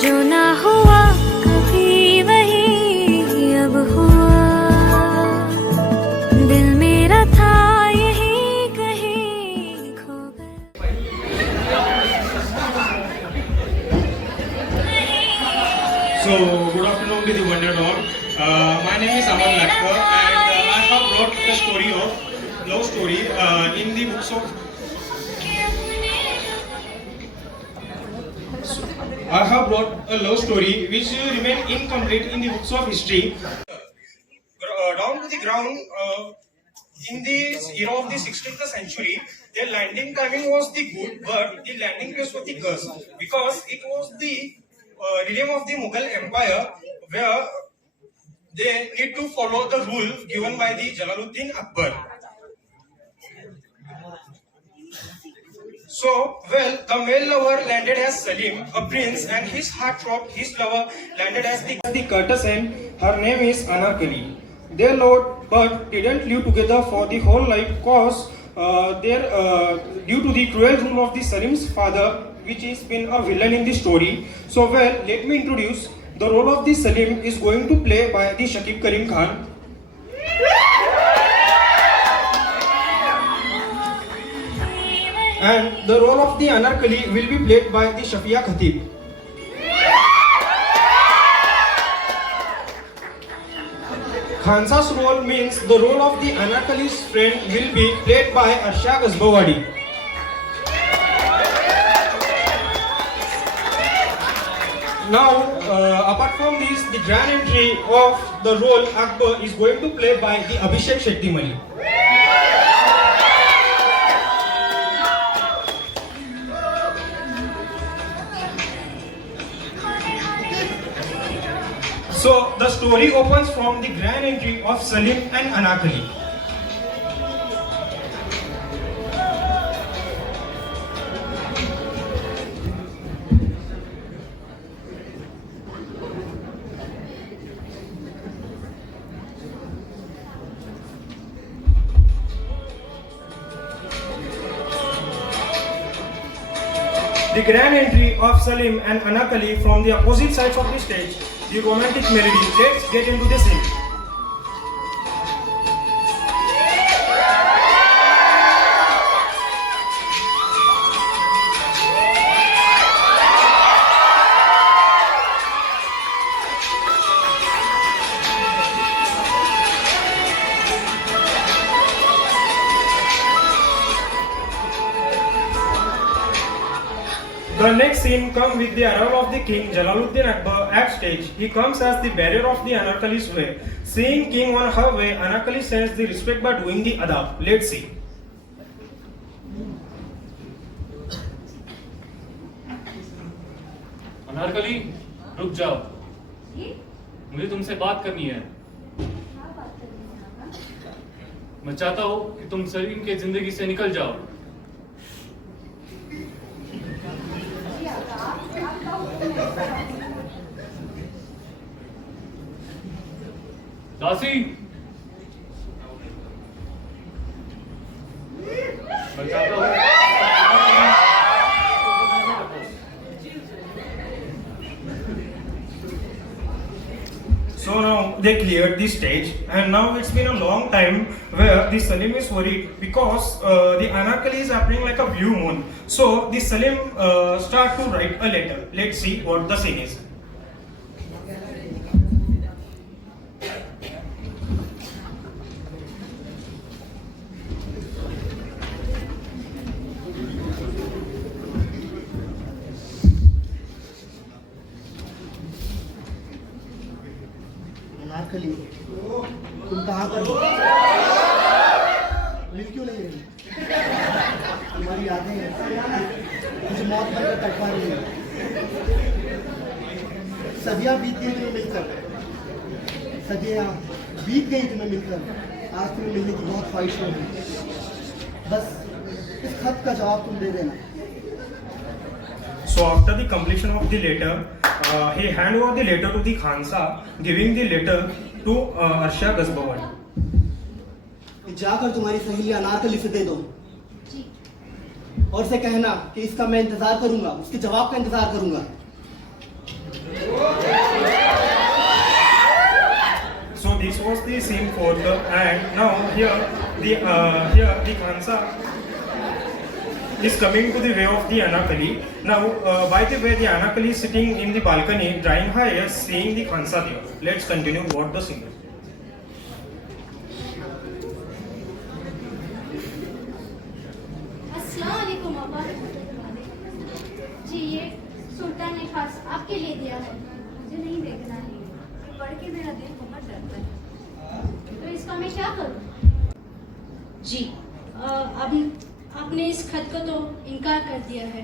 जो ना हुआ कभी वही अब हुआ, दिल मेरा था यही कहीं खो गया। So, good afternoon to the Wonder Dog. My name is Aman Lakkar and I have brought the story of love story in the books of. I have brought a love story which remain incomplete in the books of history. Down to the ground, in the era of the 16th century, their landing timing was the good, but the landing place was the curse because it was the realm of the Mughal Empire where they need to follow the rule given by the Jalaluddin Akbar. So, well, the male lover landed as Salim, a prince, and his heartthrob, his lover, landed as the courtesan. Her name is Anarkali. They loved but didn't live together for the whole life cause due to the cruel rule of the Salim's father, which has been a villain in the story. So, well, let me introduce the role of the Salim is going to play by the Shakib Karim Khan. And the role of the Anarkali will be played by the Shafia Khatib. Khansa's role means the role of the Anarkali's friend will be played by Arsha Gazbawadi. Now, apart from this, the grand entry of the role Akbar is going to play by the Abhishek Shettimali. So, the story opens from the grand entry of Salim and Anarkali. The grand entry of Salim and Anarkali from the opposite sides of the stage, the romantic melody. Let's get into the scene. The next scene comes with the arrival of the king Jalaluddin Akbar at stage. He comes as the barrier of the Anarkali's way. Seeing king on her way, Anarkali sends the respect by doing the adab. Let's see. Anarkali रुक जाओ, मुझे तुमसे बात करनी है। मैं चाहता हूँ कि तुम सलीम के जिंदगी से निकल जाओ। दासी, मैं चाहता हूँ So now they cleared the stage, and now it's been a long time where the Salim is worried because the Anarkali is appearing like a blue moon. So the Salim start to write a letter. Let's see what the scene is. Anarkali, तुम कहाँ पर हो? मिल क्यों नहीं रही? तुम्हारी यादें मुझे मौत बनकर तड़पा रही है। सदियाँ बीत गई तुम्हें मिलकर, सदियाँ बीत गई तुम्हें मिलकर, आज तुम्हें मिलने की बहुत ख्वाहिश होगी। बस इस खत का जवाब तुम दे देना। So after the completion of the letter, he hand over the letter to the Khansa, giving the letter to Arsha Gazbawadi. जाकर तुम्हारी सहेली अनारकली से दे दो और उसे कहना कि इसका मैं इंतजार करूंगा, उसके जवाब का इंतजार करूंगा। was the scene 4th, and now here the Khansa is coming to the way of the Anakali. Now, by the way, the Anakali is sitting in the balcony, drying her hair, seeing the Khansa there. Let's continue what the scene is. अस्सलाम वालेकुम अब्बा। जी ये सुल्तान ने खास आपके लिए दिया है। मुझे नहीं देखना है, पढ़ के मेरा दिल बहुत डरता है। तो इसका मैं क्या करूं? जी अब आपने इस खत को तो इनकार कर दिया है,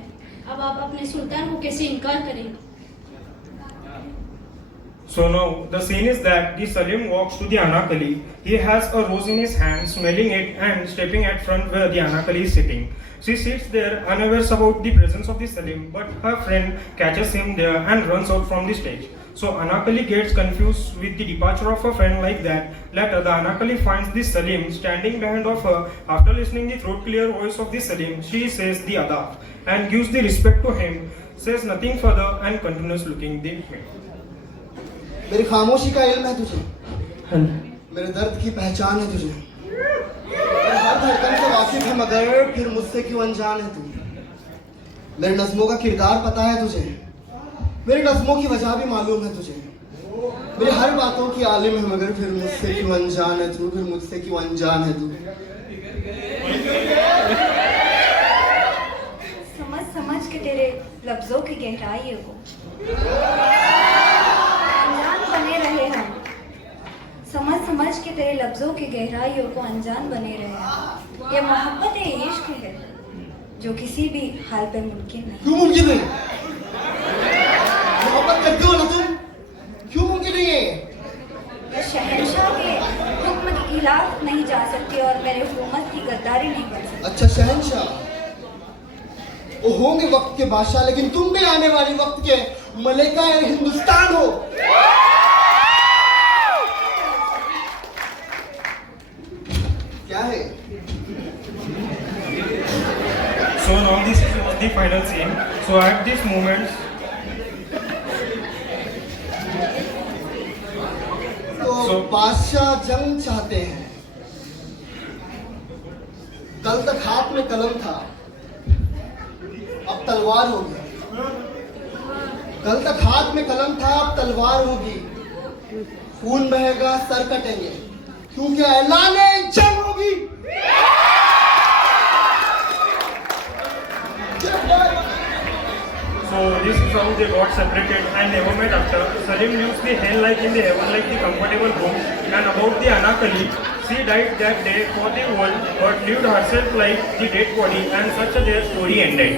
अब आप अपने सुल्तान को कैसे इनकार करेंगे? So now the scene is that the Salim walks to the Anakali. He has a rose in his hand, smelling it and stepping at front where the Anakali is sitting. She sits there unaware about the presence of the Salim, but her friend catches him there and runs out from the stage. So Anakali gets confused with the departure of her friend like that. Later, the Anakali finds the Salim standing behind of her. After listening the throat clear voice of the Salim, she says the adab and gives the respect to him, says nothing further and continues looking the way. मेरी खामोशी का इल्म है तुझे, मेरे दर्द की पहचान है तुझे, मेरे हर धड़कन से वाकिफ है मगर फिर मुझसे क्यों अनजान है तू। मेरे नज़्मों का किरदार पता है तुझे, मेरे नज़्मों की वजह भी मालूम है तुझे, मेरी हर बातों की आलिम है मगर फिर मुझसे क्यों अनजान है तू, फिर मुझसे क्यों अनजान है तू। समझ समझ के तेरे लफ्जों की गहराई को अनजान बने रहे हम, समझ समझ के तेरे लफ्जों की गहराइयों को अनजान बने रहे हम। ये मोहब्बत इश्क है जो किसी भी हाल पे मुमकिन नहीं। क्यों मुमकिन नहीं? मोहब्बत करते हो ना तुम, क्यों मुमकिन नहीं है? मैं शहंशाह के हुक्म के खिलाफ नहीं जा सकती और मेरे हुकूमत की गद्दारी नहीं कर सकती। अच्छा शहंशाह, वो होंगे वक्त के बादशाह, लेकिन तुम भी आने वाली वक्त के मलिका हिंदुस्तान हो। क्या है? So now this was the final scene. So at this moment, तो बादशाह जंग चाहते हैं। कल तक हाथ में कलम था, अब तलवार होगी। कल तक हाथ में कलम था, अब तलवार होगी। खून बहेगा, सर कटेंगे, क्योंकि ऐलाने जंग होगी। so this is how they got separated and never met after. Salim lives the hell like in the heaven like the comfortable home. And about the Anakali, she died that day for the world but lived herself like the dead body, and such a their story ended.